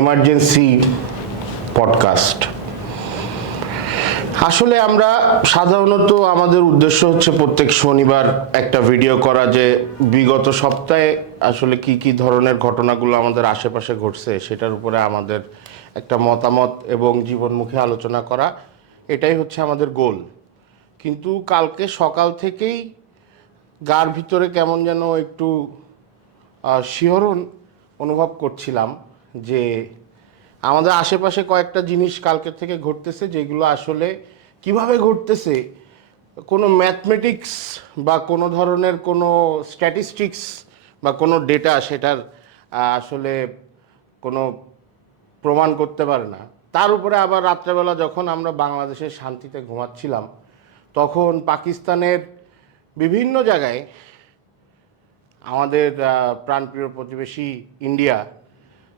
Emergency podcast. আসলে আমরা সাধারণত আমাদের উদ্দেশ্য হচ্ছে প্রত্যেক শনিবার একটা ভিডিও করা, যে বিগত সপ্তাহে আসলে কি কি ধরনের ঘটনাগুলো আমাদের আশেপাশে ঘটছে সেটার উপরে আমাদের একটা মতামত এবং জীবনমুখী আলোচনা করা। এটাই হচ্ছে আমাদের গোল। কিন্তু কালকে সকাল থেকেই গার ভিতরে কেমন যেন একটু শিহরণ অনুভব করছিলাম যে আমাদের আশেপাশে কয়েকটা জিনিস কালকে থেকে ঘটতেছে, যেগুলো আসলে কিভাবে ঘটতেছে কোনো ম্যাথমেটিক্স বা কোনো ধরনের কোনো স্ট্যাটিস্টিক্স বা কোনো ডেটা সেটার আসলে কোনো প্রমাণ করতে পারে না। তার উপরে আবার রাত্রেবেলা যখন আমরা বাংলাদেশের শান্তিতে ঘুমাচ্ছিলাম, তখন পাকিস্তানের বিভিন্ন জায়গায় আমাদের প্রাণপ্রিয় প্রতিবেশী ইন্ডিয়া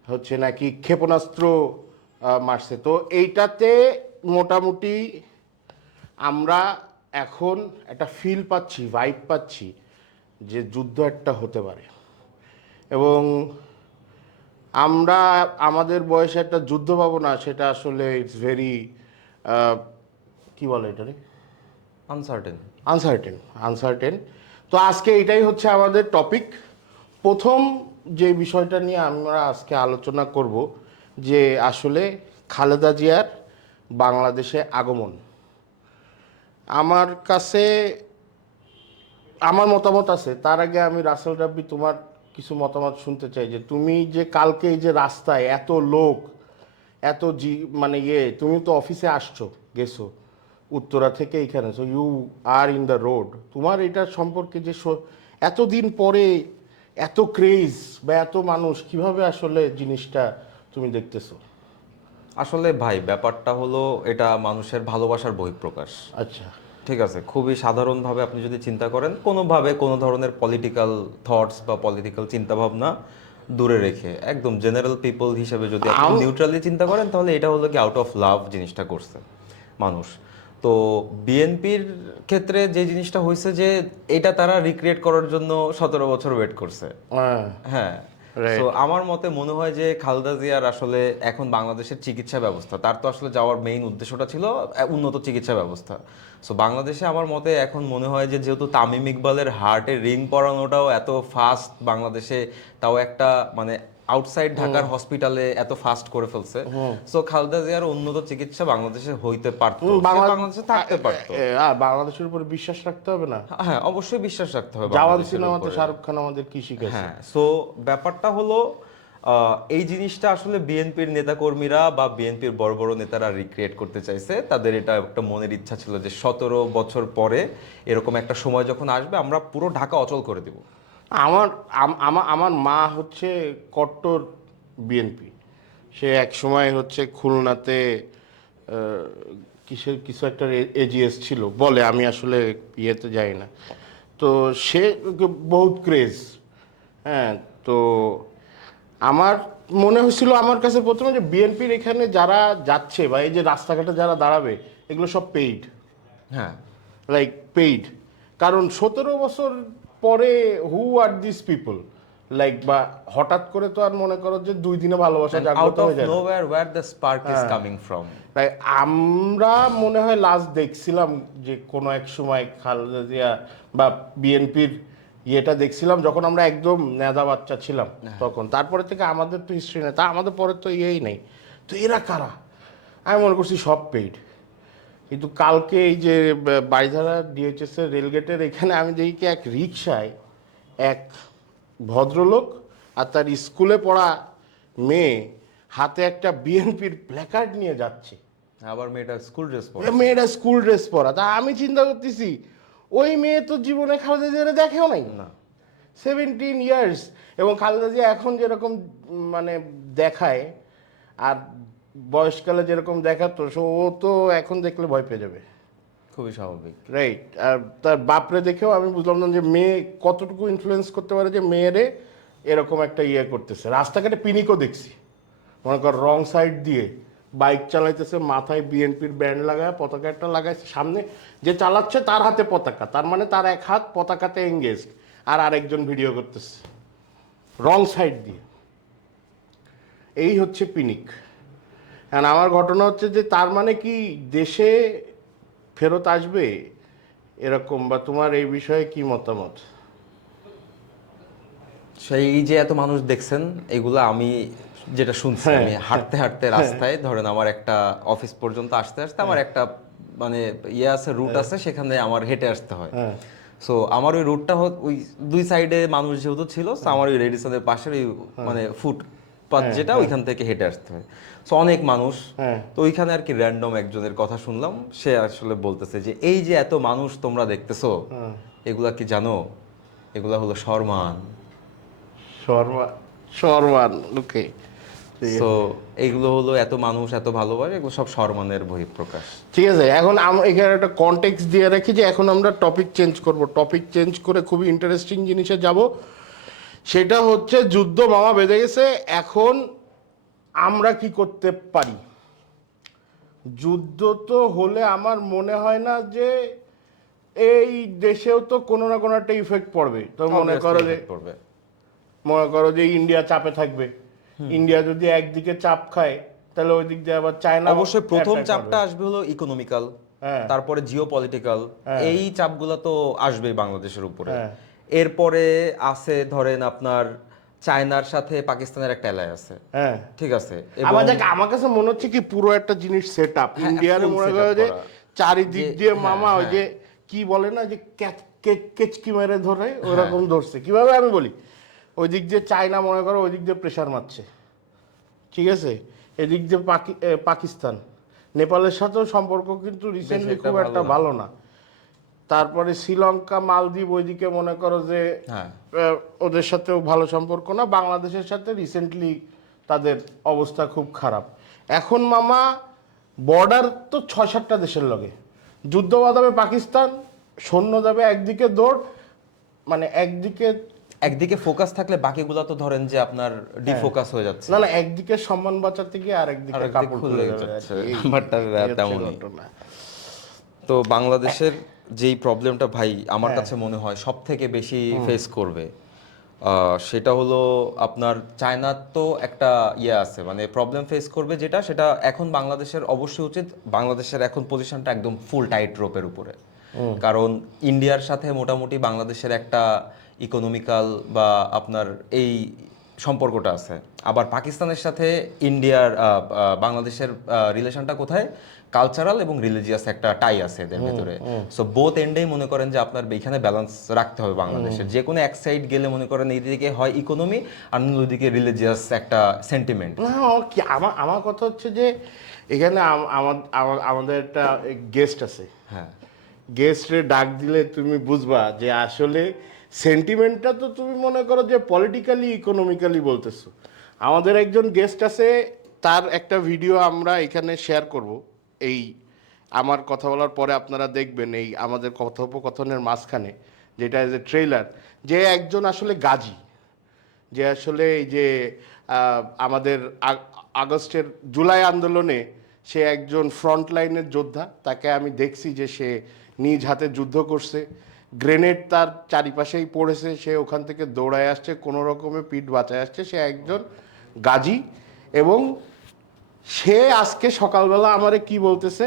হচ্ছে নাকি ক্ষেপণাস্ত্র মারছে। তো এইটাতে মোটামুটি আমরা এখন একটা ফিল পাচ্ছি, ভাইব পাচ্ছি যে যুদ্ধ একটা হতে পারে, এবং আমরা আমাদের বয়সে একটা যুদ্ধ পাবো না সেটা আসলে ইটস ভেরি কি বলে এটা রে, আনসার্টেন। Uncertain uncertain. তো আজকে এটাই হচ্ছে আমাদের টপিক। প্রথম যে বিষয়টা নিয়ে আমরা আজকে আলোচনা করব, যে আসলে খালেদা জিয়ার বাংলাদেশে আগমন। আমার কাছে আমার মতামত আছে, তার আগে আমি রাসেল রাব্বি তোমার কিছু মতামত শুনতে চাই। যে তুমি যে কালকে এই যে রাস্তায় এত লোক, এত মানে তুমি তো অফিসে আসছো, গেছো উত্তরা থেকে এখানে, so you are in the road, তোমার এটা সম্পর্কে যে এতদিন পরে এত ক্রেজ বা এত মানুষ, কিভাবে আসলে জিনিসটা তুমি দেখতেছো? আসলে ভাই, ব্যাপারটা হলো এটা মানুষের ভালোবাসার বহিঃপ্রকাশ। আচ্ছা। ঠিক আছে, খুবই সাধারণভাবে আপনি যদি চিন্তা করেন, কোনোভাবে কোনো ধরনের পলিটিক্যাল থটস বা পলিটিক্যাল চিন্তাভাবনা দূরে রেখে একদম জেনারেল পিপল হিসেবে যদি আপনি নিউট্রালি চিন্তা করেন, তাহলে এটা হলো কি আউট অফ লাভ জিনিসটা করছে মানুষ। তো বিএনপির ক্ষেত্রে যে জিনিসটা হয়েছে, যে এটা তারা রিক্রিয়েট করার জন্য 17 বছর ওয়েট করছে। হ্যাঁ। So right. আমার মতে মনে হয় যে খালেদা জিয়ার আসলে এখন বাংলাদেশের চিকিৎসা ব্যবস্থা, তার তো আসলে যাওয়ার মেইন উদ্দেশ্যটা ছিল উন্নত চিকিৎসা ব্যবস্থা। সো বাংলাদেশে আমার মতে এখন মনে হয় যে যেহেতু তামিম ইকবালের হার্টে রিং পরানোটাও এত ফাস্ট বাংলাদেশে, তাও একটা মানে আউটসাইড ঢাকার হসপিটালে এত ফাস্ট করে ফেলছে। সো খালেদা জিয়ার উন্নত চিকিৎসা বাংলাদেশে হইতে পারতো, সে বাংলাদেশে থাকতে পারতো। বাংলাদেশের উপর বিশ্বাস রাখতে হবে না? হ্যাঁ, অবশ্যই বিশ্বাস রাখতে হবে জওয়ান বাংলাদেশের সিনেমাতে উপরে। শাহরুখ খান আমাদের কি শিখেছে? হ্যাঁ, সো ব্যাপারটা হলো এই জিনিসটা আসলে বিএনপির নেতাকর্মীরা বা বিএনপির বড় বড় নেতারা রিক্রিয়েট করতে চাইছে। তাদের এটা একটা মনের ইচ্ছা ছিল যে 17 বছর পরে এরকম একটা সময় যখন আসবে, আমরা পুরো ঢাকা অচল করে দেব। আমার আমার আমার মা হচ্ছে কট্টর বিএনপি। সে এক সময় হচ্ছে খুলনাতে কিসের কিছু একটা এজিএস ছিল বলে, আমি আসলে ইয়েতে যাই না। তো সে বহুত ক্রেজ। হ্যাঁ। তো আমার মনে হয়েছিল আমার কাছে প্রথমে যে বিএনপির এখানে যারা যাচ্ছে বা এই যে রাস্তাঘাটে যারা দাঁড়াবে, এগুলো সব পেইড, হ্যাঁ, লাইক পেইড। কারণ 17 বছর পরে হু আর দিস পিপল, লাইক বা হঠাৎ করে তো আর মনে করো যে 2 দিনে ভালোবাসা আউট জাগ্রত অফ হয়ে যায় না। Nowhere where the spark is coming from. তাই আমরা মনে হয় লাস্ট দেখছিলাম যে কোনো এক সময় খালেদা জিয়া বা বিএনপির ইয়েটা দেখছিলাম যখন আমরা একদম নেদা বাচ্চা ছিলাম তখন। তারপরে থেকে আমাদের তো হিস্ট্রি নেই, তা আমাদের পরে তো ইয়েই নেই। তো এরা কারা? আমি মনে করছি সব পেইড। কিন্তু কালকে এই যে বারিধারা ডিএইচএস এর রেলগেটের এখানে আমি দেখি কি এক রিকশায় এক ভদ্রলোক আর তার স্কুলে পড়া মেয়ে হাতে একটা বিএনপির প্ল্যাকার্ড নিয়ে যাচ্ছে। আবার মেয়েটা স্কুল ড্রেস পরে। মেয়েটা স্কুল ড্রেস পরা, তা আমি চিন্তা করতেছি ওই মেয়ে তো জীবনে খালেদা জিয়ারে দেখেও নাই না। 17 ইয়ার্স। এবং খালেদা জিয়া এখন যেরকম মানে দেখায় আর বয়সকালে যেরকম দেখাতো, ও তো এখন দেখলে ভয় পেয়ে যাবে। খুবই স্বাভাবিক। রাইট। আর তার বাপরে দেখেও আমি বুঝলাম না যে মেয়ে কতটুকু ইনফ্লুয়েন্স করতে পারে যে মেয়েরে এরকম একটা ইয়ে করতেছে। রাস্তাঘাটে পিনিকও দেখছি, মনে কর রং সাইড দিয়ে বাইক চালাইতেছে, মাথায় বিএনপির ব্যান্ড লাগায়, পতাকা একটা লাগায়, সামনে যে চালাচ্ছে তার হাতে পতাকা, তার মানে তার এক হাত পতাকাতে এঙ্গেজ, আর আরেকজন ভিডিও করতেছে রং সাইড দিয়ে। এই হচ্ছে পিনিক। আর আমার ঘটনা হচ্ছে যে তার মানে কি দেশে ফেরত আসবে এরকম, বা তোমার এই বিষয়ে কি মতামত? সেই যে এত মানুষ দেখছেন, এগুলো আমি যেটা শুনছি, হ্যাঁ, আমি হাঁটতে হাঁটতে রাস্তায় ধরেন আমার একটা অফিস পর্যন্ত আসতে আসতে আমার একটা মানে ইয়ে আছে, রুট আছে, সেখানে আমার হেঁটে আসতে হয়। হ্যাঁ, সো আমার ওই রুটটা ওই দুই সাইডে মানুষ যেহেতু ছিল, so আমার ওই রেডিসনের পাশের ওই মানে ফুটপাথ হ্যাঁ, যেটা, হ্যাঁ, ওইখান থেকে হেঁটে আসতে হয়। সো অনেক মানুষ। হ্যাঁ, তো ওইখানে আর কি র্যান্ডম একজনের কথা শুনলাম, সে আসলে বলতেছে যে এই যে এত মানুষ তোমরা দেখতেছো, হ্যাঁ। এগুলা কি জানো, এগুলা হলো সম্মান। শর্মান ওকে। সো এইগুলো হলো এত মানুষ এত ভালোবাসে, এগুলো সব সম্মানের বহিঃপ্রকাশ। ঠিক আছে, এখন আমরা এখানে একটা কনটেক্সট দিয়ে রাখি যে এখন আমরা টপিক চেঞ্জ করব, টপিক চেঞ্জ করে খুবই ইন্টারেস্টিং জিনিসে যাব। সেটা হচ্ছে যুদ্ধ মামা বেঁধে গেছে, এখন আমরা কি করতে পারি। যুদ্ধ তো হলে আমার মনে হয় না যে এই দেশেও তো কোনো না কোনো একটা ইফেক্ট পড়বে। তো মনে করো যে ইন্ডিয়া চাপে থাকবে, ইন্ডিয়া যদি একদিকে চাপ খায় তাহলে ওই দিক দিয়ে আবার চায়না অবশ্যই প্রথম attack চাপটা করবে। আসবে হলো ইকোনমিক্যাল, হ্যাঁ, তারপরে জিও পলিটিক্যাল, হ্যাঁ, এই চাপগুলো তো আসবেই বাংলাদেশের উপরে। হ্যাঁ, এরপরে আছে ধরেন আপনার চায়নার সাথে পাকিস্তানের একটা অ্যালাই আছে, হ্যাঁ। ঠিক আছে, আবার এবং দেখ আমার কাছে মনে হচ্ছে কি পুরো একটা জিনিস সেট আপ হ্যাঁ, ইন্ডিয়ার, full মনে setup করো যে করা। চারিদিক যে দিয়ে হ্যাঁ, মামা ওই হ্যাঁ। যে কি বলে না যে কেচকি মেরে ধরে ওইরকম ধরছে। কিভাবে আমি বলি, ওই দিক দিয়ে চায়না মনে করো ওই দিক দিয়ে প্রেশার মারছে, ঠিক আছে, এদিক দিয়ে পাকিস্তান, নেপালের সাথেও সম্পর্ক কিন্তু রিসেন্টলি একটা খুব একটা ভালো না। তারপরে শ্রীলঙ্কা মালদ্বীপ ওইদিকে মনে করো যে হ্যাঁ, ওদের সাথেও ভালো সম্পর্ক না, বাংলাদেশের সাথে রিসেন্টলি তাদের অবস্থা খুব খারাপ। এখন মামা বর্ডার তো 6-7টা দেশের লগে যুদ্ধ বাঁধাবে পাকিস্তান, সৈন্য যাবে একদিকে দৌড়, মানে একদিকে একদিকে ফোকাস থাকলে বাকিগুলো তো ধরেন যে আপনার ডিফোকাস হয়ে যাচ্ছে, না না একদিকে সম্মান বাঁচাতে গিয়ে আর একদিকে আরেকদিকে কাপড় খুলে খুলে যাবে আর যাচ্ছে। কি। ব্যাপারটা এই হচ্ছে তেমনই। ঘটনা। তো বাংলাদেশের যেই প্রবলেমটা ভাই আমার হ্যাঁ। কাছে মনে হয় সব থেকে বেশি ফেস করবে, সেটা হলো আপনার চায়নার তো একটা ইয়ে আছে, মানে প্রবলেম ফেস করবে, যেটা সেটা এখন বাংলাদেশের অবশ্যই উচিত, বাংলাদেশের এখন পজিশনটা একদম ফুল টাইট রোপের উপরে। কারণ ইন্ডিয়ার সাথে মোটামুটি বাংলাদেশের একটা ইকোনমিক্যাল বা আপনার এই সম্পর্কটা আছে। আবার পাকিস্তানের সাথে ইন্ডিয়ার বাংলাদেশের রিলেশনটা কোথায়, কালচারাল এবং রিলিজিয়াস একটা টাই আছে এদের ভেতরে। সো বোথ এন্ডেই মনে করেন যে আপনার এখানে ব্যালেন্স রাখতে হবে বাংলাদেশের। যে কোনো এক সাইড গেলে মনে করেন এইদিকে হয় ইকোনমি আর অন্যদিকে রিলিজিয়াস একটা সেন্টিমেন্ট। না কি আমার আমার কথা হচ্ছে যে এখানে আমাদের একটা গেস্ট আছে, হ্যাঁ, গেস্টরে ডাক দিলে তুমি বুঝবা যে আসলে সেন্টিমেন্টটা তো তুমি মনে করো যে পলিটিক্যালি ইকোনমিক্যালি বলতেছো। আমাদের একজন গেস্ট আছে, তার একটা ভিডিও আমরা এখানে শেয়ার করব, এই আমার কথা বলার পরে আপনারা দেখবেন এই আমাদের কথোপকথনের মাঝখানে, যেটা এজ এ ট্রেলার, যে একজন আসলে গাজী, যে আসলে এই যে আমাদের আগস্টের জুলাই আন্দোলনে সে একজন ফ্রন্ট লাইনের যোদ্ধা, তাকে আমি দেখছি যে সে নিজ হাতে যুদ্ধ করছে, গ্রেনেড তার চারিপাশেই পড়েছে, সে ওখান থেকে দৌড়ায় আসছে, কোনো রকমে পিঠ বাঁচায় আসছে, সে একজন গাজী। এবং সে আজকে সকালবেলা আমারে কি বলতেছে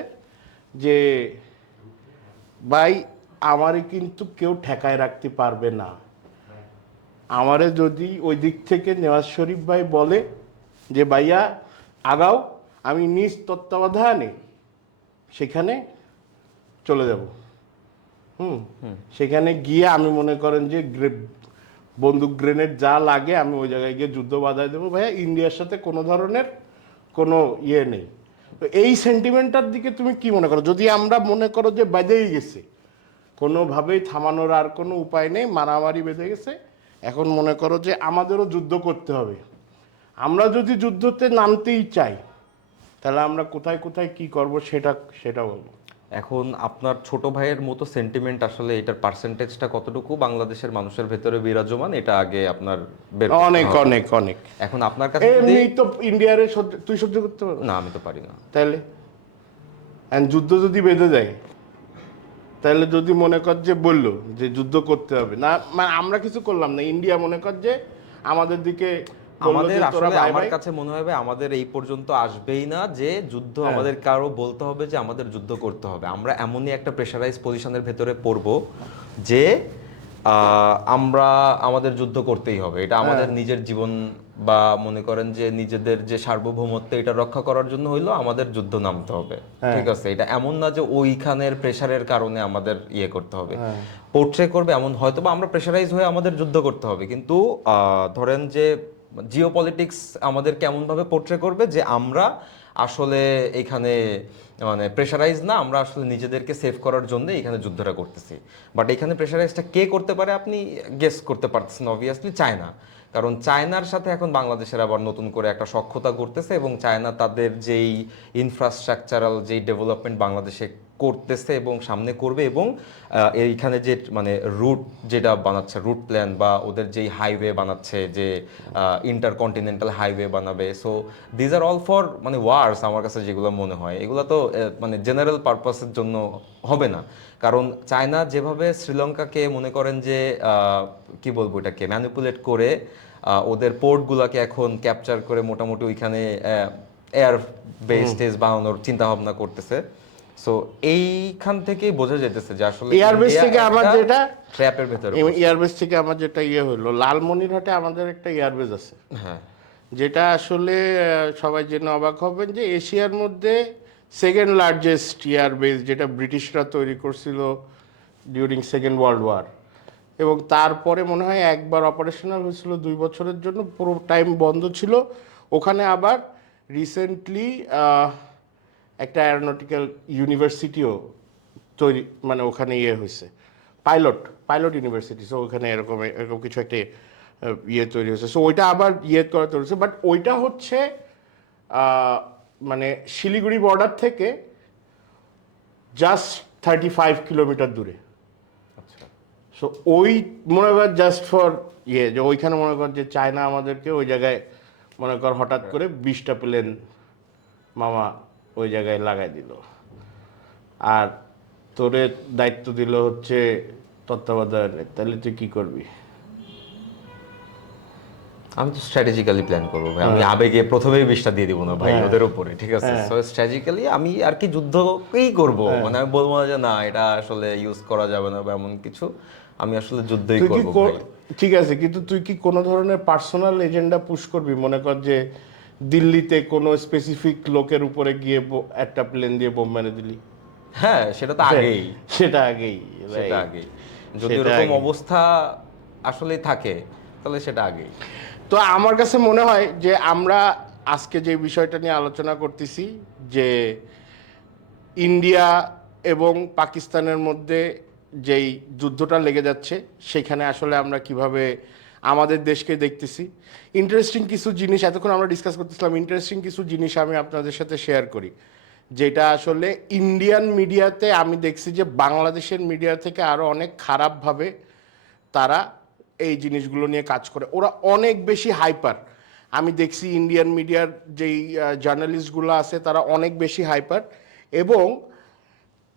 যে ভাই আমারে কিন্তু কেউ ঠেকায় রাখতে পারবে না, আমারে যদি ওই দিক থেকে নেওয়াজ শরীফ ভাই বলে যে ভাইয়া আগাও, আমি নিজ তত্ত্বাবধানে সেখানে চলে যাব। সেখানে গিয়ে আমি মনে করেন যে বন্দুক গ্রেনেড যা লাগে আমি ওই জায়গায় গিয়ে যুদ্ধ বাধায় দেবো, ভাইয়া ইন্ডিয়ার সাথে কোনো ধরনের কোনো ইয়ে নেই। তো এই সেন্টিমেন্টটার দিকে তুমি কি মনে করো, যদি আমরা মনে করো যে বেঁধেই গেছে, কোনোভাবেই থামানোর আর কোনো উপায় নেই, মারামারি বেঁধে গেছে, এখন মনে করো যে আমাদেরও যুদ্ধ করতে হবে, আমরা যদি যুদ্ধতে নামতেই চাই তাহলে আমরা কোথায় কোথায় কি করব সেটা বলবো। এখন আপনার ছোট ভাইয়ের মতো সেন্টিমেন্ট আসলে এটার পার্সেন্টেজটা কতটুকু বাংলাদেশের মানুষের ভেতরে বিরাজমান, এটা আগে আপনার বের করতে অনেক হবে। অনেক অনেক। এখন আপনার কাছে যদি এমনি তো ইন্ডিয়ারে তুই সহ্য করতে পারবো না, আমি তো পারি না। তাহলে যুদ্ধ যদি বেঁধে যায়, তাহলে যদি মনে কর যে বললো যে যুদ্ধ করতে হবে না, মানে আমরা কিছু করলাম না, ইন্ডিয়া মনে কর যে আমাদের দিকে আমাদের যে তোরা আসলে bye আমার bye? কাছে মনে হবে আমাদের এই পর্যন্ত আসবেই না যে যুদ্ধ হ্যাঁ। আমাদের কারো বলতে হবে যে আমাদের যুদ্ধ করতে হবে। আমরা এমনই একটা প্রেশারাইজ পজিশনের ভেতরে পড়ব যে আমরা আমাদের যুদ্ধ করতেই হবে। এটা আমাদের হ্যাঁ। নিজের জীবন বা মনে করেন যে নিজেদের যে সার্বভৌমত্ব এটা রক্ষা করার জন্য হইলো আমাদের যুদ্ধ নামতে হবে। হ্যাঁ। ঠিক আছে, এটা এমন না যে ওইখানের প্রেশারের কারণে আমাদের ইয়ে করতে হবে, হ্যাঁ। পোর্ট্রে করবে এমন হয়তো বা আমরা প্রেশারাইজ হয়ে আমাদের যুদ্ধ করতে হবে, কিন্তু ধরেন যে জিও পলিটিক্স আমাদের কেমন ভাবে পোর্ট্রে করবে যে আমরা আসলে এখানে মানে প্রেশারাইজ না, আমরা আসলে নিজেদেরকে সেভ করার জন্য এখানে যুদ্ধটা করতেছি। বাট এখানে প্রেশারাইজটা কে করতে পারে আপনি গেস করতে পারতেছেন, অবভিয়াসলি চায়না। কারণ চায়নার সাথে এখন বাংলাদেশের আবার নতুন করে একটা সখ্যতা করতেছে, এবং চায়না তাদের যেই ইনফ্রাস্ট্রাকচারাল যেই ডেভেলপমেন্ট বাংলাদেশে করতেছে এবং সামনে করবে, এবং এইখানে যে মানে রুট যেটা বানাচ্ছে, রুট প্ল্যান বা ওদের যেই হাইওয়ে বানাচ্ছে, যে ইন্টারকন্টিনেন্টাল হাইওয়ে বানাবে, so these are all for মানে ওয়ার্স। আমার কাছে যেগুলো মনে হয় এগুলো তো মানে জেনারেল পারপাসের জন্য হবে না। কারণ চায়না যেভাবে শ্রীলঙ্কাকে মনে করেন যে কি বলবো এটাকে ম্যানিপুলেট করে ওদের পোর্টগুলোকে এখন ক্যাপচার করে মোটামুটি ওইখানে এয়ার বেস টেস বানানোর চিন্তা ভাবনা করতেছে। সো এইখান থেকেই বোঝা যেতেছে যে আসলে এয়ারবেস থেকে আমার যেটা ট্র্যাপের ভেতরে। এয়ারবেস থেকে আমার যেটা ইয়ে হলো, লালমনিরহাটে আমাদের একটা এয়ারবেস আছে, হ্যাঁ, যেটা আসলে সবাই জেনে অবাক হবেন যে এশিয়ার মধ্যে সেকেন্ড লার্জেস্ট এয়ারবেস, যেটা ব্রিটিশরা তৈরি করছিল ডিউরিং সেকেন্ড ওয়ার্ল্ড ওয়ার। এবং তারপরে মনে হয় একবার অপারেশনাল হয়েছিল 2 বছরের জন্য, পুরো টাইম বন্ধ ছিল। ওখানে আবার রিসেন্টলি একটা অ্যারোনটিক্যাল ইউনিভার্সিটিও তৈরি, মানে ওখানে ইয়ে হয়েছে, পাইলট পাইলট ইউনিভার্সিটি। সো ওখানে এরকম এরকম কিছু একটা ইয়ে তৈরি হয়েছে। সো ওইটা আবার ইয়ে করা তৈরি হয়েছে, বাট ওইটা হচ্ছে মানে শিলিগুড়ি বর্ডার থেকে জাস্ট 35 কিলোমিটার দূরে। আচ্ছা। সো ওই মনে কর জাস্ট ফর ইয়ে, যে ওইখানে মনে কর যে চায়না আমাদেরকে ওই জায়গায় মনে কর হঠাৎ করে 20টা প্লেন মামা ওই জায়গায় লাগাই দিল, আর তোরে দায়িত্ব দিল হচ্ছে তত্ত্বাবধানের, তাহলে তুই কি করবি? আমি তো স্ট্র্যাটেজিক্যালি প্ল্যান করবো ভাই, আমি আবেগে প্রথমেই বিষটা দিয়ে দিব না ভাই ওদের উপরে, ঠিক আছে? সো স্ট্র্যাটেজিক্যালি আমি আর কি যুদ্ধকেই করব, মানে আমি বলবো না যে না এটা আসলে ইউজ করা যাবে না বা এমন কিছু, আমি আসলে যুদ্ধই তুই কি করবো ভাই। ঠিক আছে, কিন্তু তুই কি কোনো ধরনের পার্সোনাল এজেন্ডা পুশ করবি? মনে কর যে দিল্লিতে কোনো স্পেসিফিক লোকের উপরে গিয়ে একটা প্লেন দিয়ে বোম মেরে দিলি। হ্যাঁ, সেটা তো আগেই, সেটা আগেই, সেটা right? আগেই। যদি সেটা ওরকম আগেই। অবস্থা আসলে থাকে তাহলে সেটা আগেই। তো আমার কাছে মনে হয় যে আমরা আজকে যে বিষয়টা নিয়ে আলোচনা করতেছি, যে ইন্ডিয়া এবং পাকিস্তানের মধ্যে যেই যুদ্ধটা লেগে যাচ্ছে, সেখানে আসলে আমরা কিভাবে আমাদের দেশকে দেখতেছি। ইন্টারেস্টিং কিছু জিনিস এতক্ষণ আমরা ডিসকাস করতেছিলাম, ইন্টারেস্টিং কিছু জিনিস আমি আপনাদের সাথে শেয়ার করি, যেটা আসলে ইন্ডিয়ান মিডিয়াতে আমি দেখছি যে বাংলাদেশের মিডিয়া থেকে আরও অনেক খারাপভাবে তারা এই জিনিসগুলো নিয়ে কাজ করে। ওরা অনেক বেশি হাইপার। আমি দেখছি ইন্ডিয়ান মিডিয়ার যেই জার্নালিস্টগুলো আছে তারা অনেক বেশি হাইপার। এবং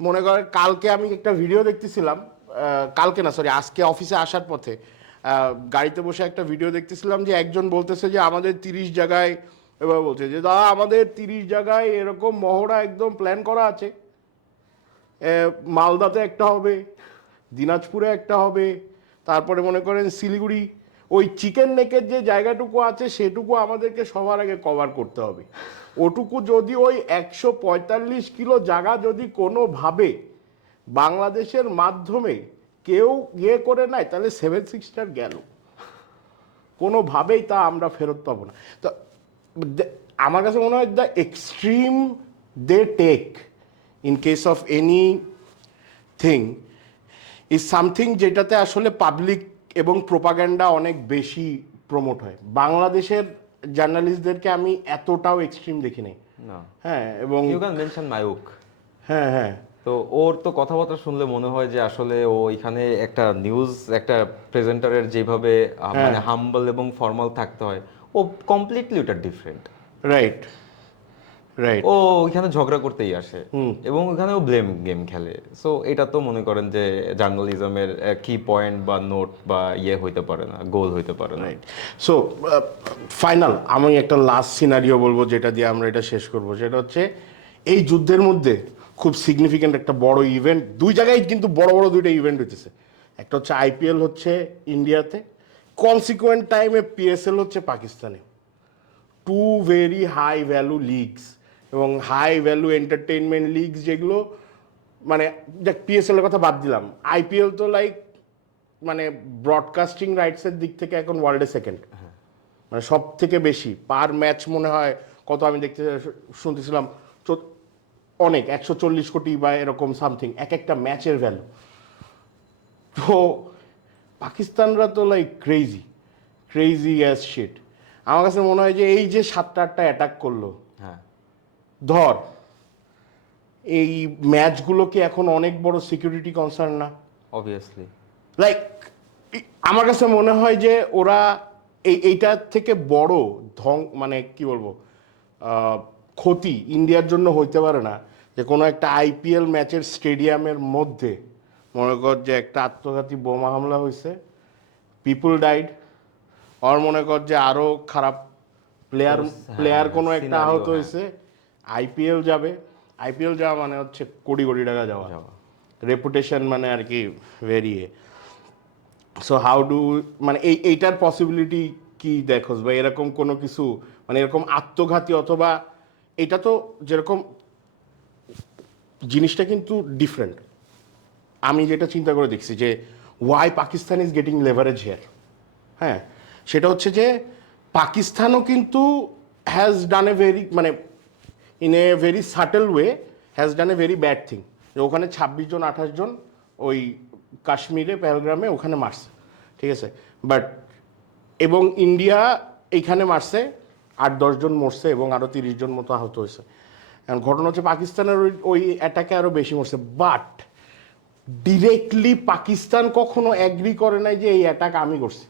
মনে করেন কালকে আমি একটা ভিডিও দেখতেছিলাম, কালকে না সরি আজকে অফিসে আসার পথে গাড়িতে বসে একটা ভিডিও দেখতেছিলাম, যে একজন বলতেছে যে আমাদের 30 জায়গায়, এবার বলছে যে দাদা আমাদের 30 জায়গায় এরকম মহড়া একদম প্ল্যান করা আছে, মালদাতে একটা হবে, দিনাজপুরে একটা হবে, তারপরে মনে করেন শিলিগুড়ি, ওই চিকেন নেকের যে জায়গাটুকু আছে সেটুকু আমাদেরকে সবার আগে কভার করতে হবে। ওটুকু যদি ওই 145 কিলো জায়গা যদি কোনোভাবে বাংলাদেশের মাধ্যমে কেউ ইয়ে করে নেয়, তাহলে 7 সিস্টার গেল, কোনোভাবেই তা আমরা ফেরত পাবো না। তো আমার কাছে মনে হয় the extreme they take in case of anything is something যেটাতে আসলে পাবলিক এবং প্রোপাগ্যান্ডা অনেক বেশি প্রমোট হয়। বাংলাদেশের জার্নালিস্টদেরকে আমি এতটাও এক্সট্রিম দেখি নাই। না, হ্যাঁ, এবং ইউ ক্যান মেনশন মায়ুক। হ্যাঁ হ্যাঁ, তো ওর তো কথাবার্তা শুনলে মনে হয় যে আসলে ও এখানে একটা নিউজ একটা প্রেজেন্টারের যেভাবে মানে হাম্বল এবং ফর্মাল থাকতে হয়, ও কমপ্লিটলি ওটা ডিফারেন্ট। Right right. ও ওইখানে ঝগড়া করতেই আসে এবং ওখানে ও ব্লেম গেম খেলে। সো এটা তো মনে করেন যে জার্নালিজমের কি পয়েন্ট বা নোট বা ইয়ে হইতে পারে না, গোল হইতে পারে না। রাইট। সো ফাইনাল আমি একটা লাস্ট সিনারিও বলবো যেটা দিয়ে আমরা এটা শেষ করব, সেটা হচ্ছে এই যুদ্ধের মধ্যে খুব সিগনিফিক্যান্ট একটা বড় ইভেন্ট, দুই জায়গায় কিন্তু বড় বড় দুইটা ইভেন্ট হইতেছে। একটা হচ্ছে আইপিএল হচ্ছে ইন্ডিয়াতে, কনসিকুয়েন্ট টাইমে পিএসএল হচ্ছে পাকিস্তানে। Two very high value leagues এবং হাই ভ্যালু এন্টারটেইনমেন্ট লিগস, যেগুলো মানে দেখ পিএসএল এর কথা বাদ দিলাম, আইপিএল তো লাইক মানে ব্রডকাস্টিং রাইটসের দিক থেকে এখন ওয়ার্ল্ডে সেকেন্ড, মানে সব থেকে বেশি পার ম্যাচ মনে হয় কত আমি দেখতে শুনতেছিলাম, অনেক 140 কোটি বা এরকম সামথিং এক একটা ম্যাচের ভ্যালু। তো পাকিস্তানরা তো like crazy crazy as shit. আমার কাছে মনে হয় যে এই যে 7-8টা অ্যাটাক করলো, হ্যাঁ, ধর এই ম্যাচগুলো কি এখন অনেক বড় সিকিউরিটি কনসার্ন না? অবভিয়াসলি। লাইক আমার কাছে মনে হয় যে ওরা এইটার থেকে বড় মানে কি বলবো ক্ষতি ইন্ডিয়ার জন্য হইতে পারে না যে কোনো একটা আইপিএল ম্যাচের স্টেডিয়ামের মধ্যে মনে কর যে একটা আত্মঘাতী বোমা হামলা হয়েছে, পিপুল ডাইড, আর মনে কর যে আরো খারাপ প্লেয়ার প্লেয়ার কোনো একটা scenario, আহত হ্যাঁ। হয়েছে, আইপিএল যাবে। আইপিএল যাওয়া মানে হচ্ছে কোটি কোটি টাকা যাওয়া, রেপুটেশন মানে আর কি ভেরিয়ে। সো হাউ ডু মানে এইটার পসিবিলিটি কি দেখোস বা এরকম কোনো কিছু মানে এরকম আত্মঘাতী অথবা এটা তো যেরকম জিনিসটা কিন্তু ডিফারেন্ট। আমি যেটা চিন্তা করে দেখছি যে why Pakistan is getting leverage here, হ্যাঁ, সেটা হচ্ছে যে পাকিস্তানও কিন্তু হ্যাজ ডান এ ভেরি মানে in a very subtle way has done a very bad thing, যে ওখানে 26 জন 28 জন ওই কাশ্মীরে পেহেলগ্রামে ওখানে মারছে, ঠিক আছে, বাট এবং ইন্ডিয়া এইখানে মারছে 8-10 জন মরছে এবং আরও 30 জন মতো আহত হয়েছে। এখন ঘটনা হচ্ছে পাকিস্তানের ওই অ্যাটাকে আরও বেশি মরছে, বাট ডিরেক্টলি পাকিস্তান কখনো অ্যাগ্রি করে নাই যে এই অ্যাটাক আমি করছি।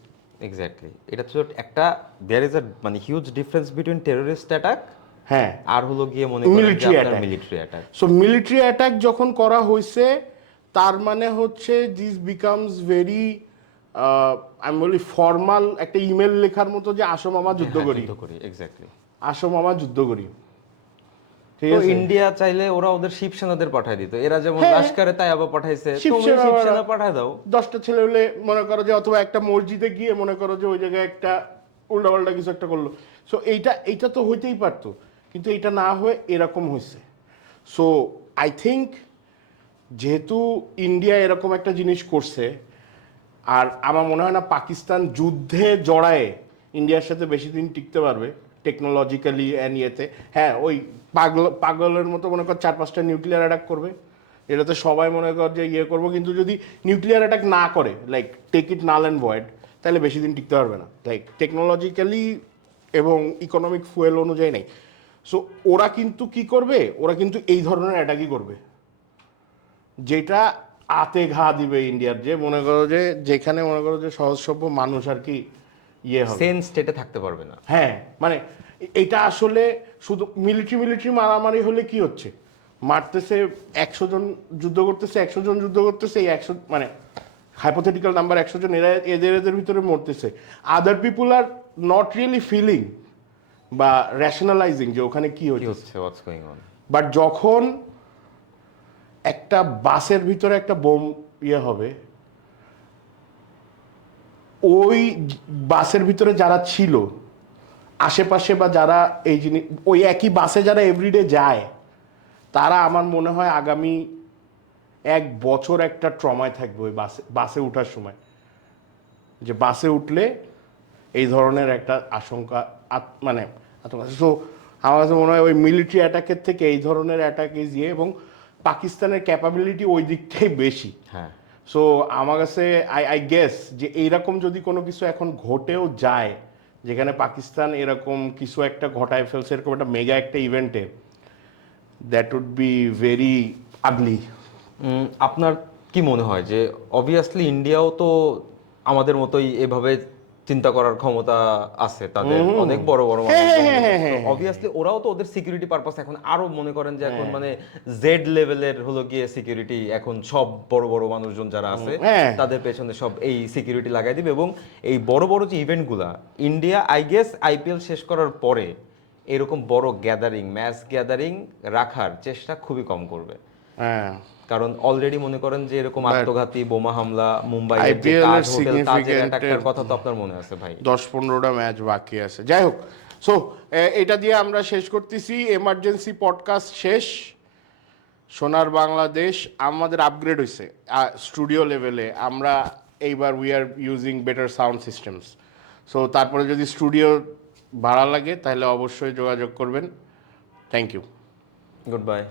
এক্স্যাক্টলি, এটা তো একটা দেয়ার ইজ আ মানে huge difference between terrorist attack হ্যাঁ, আর হলো গিয়ে মনে করেন যে মিলিটারি আপনার attack. Military attack. So military attack যখন করা হয়েছে তার মানে হচ্ছে দিস বিকামস ভেরি আমি বলি ফর্মাল একটা ইমেল লেখার মতো যে আসো মামা যুদ্ধ করি, যুদ্ধ করি, এক্স্যাক্টলি। আসো মামা যুদ্ধ করি, ঠিক তো আছে। ইন্ডিয়া চাইলে ওরা ওদের শিবসেনাদের পাঠায় দিত, এরা যেমন হ্যাঁ। লাস্কারে তাই আবার পাঠাইছে, তুমি শিবসেনা শিবসেনা পাঠায় দাও। 10টা ছেলে হলে মনে করো যে অথবা একটা মসজিদে গিয়ে মনে করো যে ওই জায়গায় একটা উল্টাপাল্টা কিছু একটা করলো। সো এইটা তো হইতেই পারতো, কিন্তু এটা না হয়ে এরকম হয়েছে। সো আই থিঙ্ক যেহেতু ইন্ডিয়া এরকম একটা জিনিস করছে, আর আমার মনে হয় না পাকিস্তান যুদ্ধে জড়ায় ইন্ডিয়ার সাথে বেশি দিন টিকতে পারবে টেকনোলজিক্যালি অ্যান্ড ইয়েতে। হ্যাঁ, ওই পাগলের মতো মনে কর 4-5টা নিউক্লিয়ার অ্যাটাক করবে, এটাতে সবাই মনে কর যে ইয়ে করবো, কিন্তু যদি নিউক্লিয়ার অ্যাটাক না করে like take it null and void, তাহলে বেশি দিন টিকতে পারবে না, লাইক টেকনোলজিক্যালি এবং ইকোনমিক ফুয়েল অনুযায়ী নেই। সো ওরা কিন্তু কি করবে, ওরা কিন্তু এই ধরনের অ্যাটাকই করবে যেটা আতে ঘা দিবে ইন্ডিয়ার, যে মনে করো যে যেখানে মনে করো যে সহজসভ্য মানুষ আর কি ইয়ে হবে, সেন স্টেটে থাকতে পারবে না। হ্যাঁ, মানে এটা আসলে শুধু মিলিটারি মারামারি হলে কি হচ্ছে, মারতেছে 100 জন যুদ্ধ করতেছে, 100 জন যুদ্ধ করতেছে, এই 100 মানে হাইপোথেটিক্যাল নাম্বার 100 জন, এরা এদের ভিতরে মরতেছে, আদার পিপুল আর নট রিয়েলি ফিলিং বা র্যাশনালাইজিং যে ওখানে কি কি হচ্ছে। হচ্ছে, হোয়াটস গোয়িং অন। বাট যখন একটা বাসের ভিতরে একটা বোম ইয়ে হবে, ওই বাসের ভিতরে যারা ছিল আশেপাশে বা যারা এই জিনিস ওই একই বাসে যারা এভরিডে যায়, তারা আমার মনে হয় আগামী 1 বছর একটা ট্রমায় থাকবে ওই বাসে ওঠার সময়, যে বাসে উঠলে এই ধরনের একটা আশঙ্কা মানে আতঙ্ক। সো আমার কাছে মনে হয় ওই মিলিটারি অ্যাটাকের থেকে এই ধরনের অ্যাটাক ইজ ইয়ে, এবং পাকিস্তানের ক্যাপাবিলিটি ওই দিকটাই বেশি। হ্যাঁ, সো আমার কাছে আই গেস যে এইরকম যদি কোনো কিছু এখন ঘটেও যায়, যেখানে পাকিস্তান এরকম কিছু একটা ঘটায় ফেলছে এরকম একটা মেগা একটা ইভেন্টে, দ্যাট উড বি ভেরি আগলি। আপনার কি মনে হয় যে অবভিয়াসলি ইন্ডিয়াও তো আমাদের মতোই এভাবে চিন্তা করার ক্ষমতা আছে তাদের, অনেক বড় বড় অবভিয়াসলি ওরাও তো ওদের সিকিউরিটি পারপাস এখন আরো মনে করেন যে এখন মানে জেড লেভেলের হলো গিয়ে সিকিউরিটি, এখন সব বড় বড় মানুষজন যারা আছে তাদের পেছনে সব এই সিকিউরিটি লাগাই দিবে। এবং এই বড় বড় যে ইভেন্টগুলা ইন্ডিয়া আই গেস আইপিএল শেষ করার পরে এরকম বড় গ্যাদারিং, ম্যাচ গ্যাদারিং রাখার চেষ্টা খুবই কম করবে। হ্যাঁ, কারণ অলরেডি মনে করেন যে এরকম আত্মঘাতী বোমা হামলা মুম্বাই IPL এর হোটেল তাজের significant অ্যাটাকটার কথা তো আপনার মনে আছে ভাই। 10-15টা ম্যাচ বাকি আছে। যাই হোক, সো এটা দিয়ে আমরা শেষ করতেছি, এমার্জেন্সি পডকাস্ট শেষ। সোনার বাংলাদেশ আমাদের আপগ্রেড হয়েছে স্টুডিও লেভেলে, আমরা এইবার we are using better sound systems. So তারপরে যদি স্টুডিও ভাড়া লাগে তাহলে অবশ্যই যোগাযোগ করবেন। Thank you, good bye.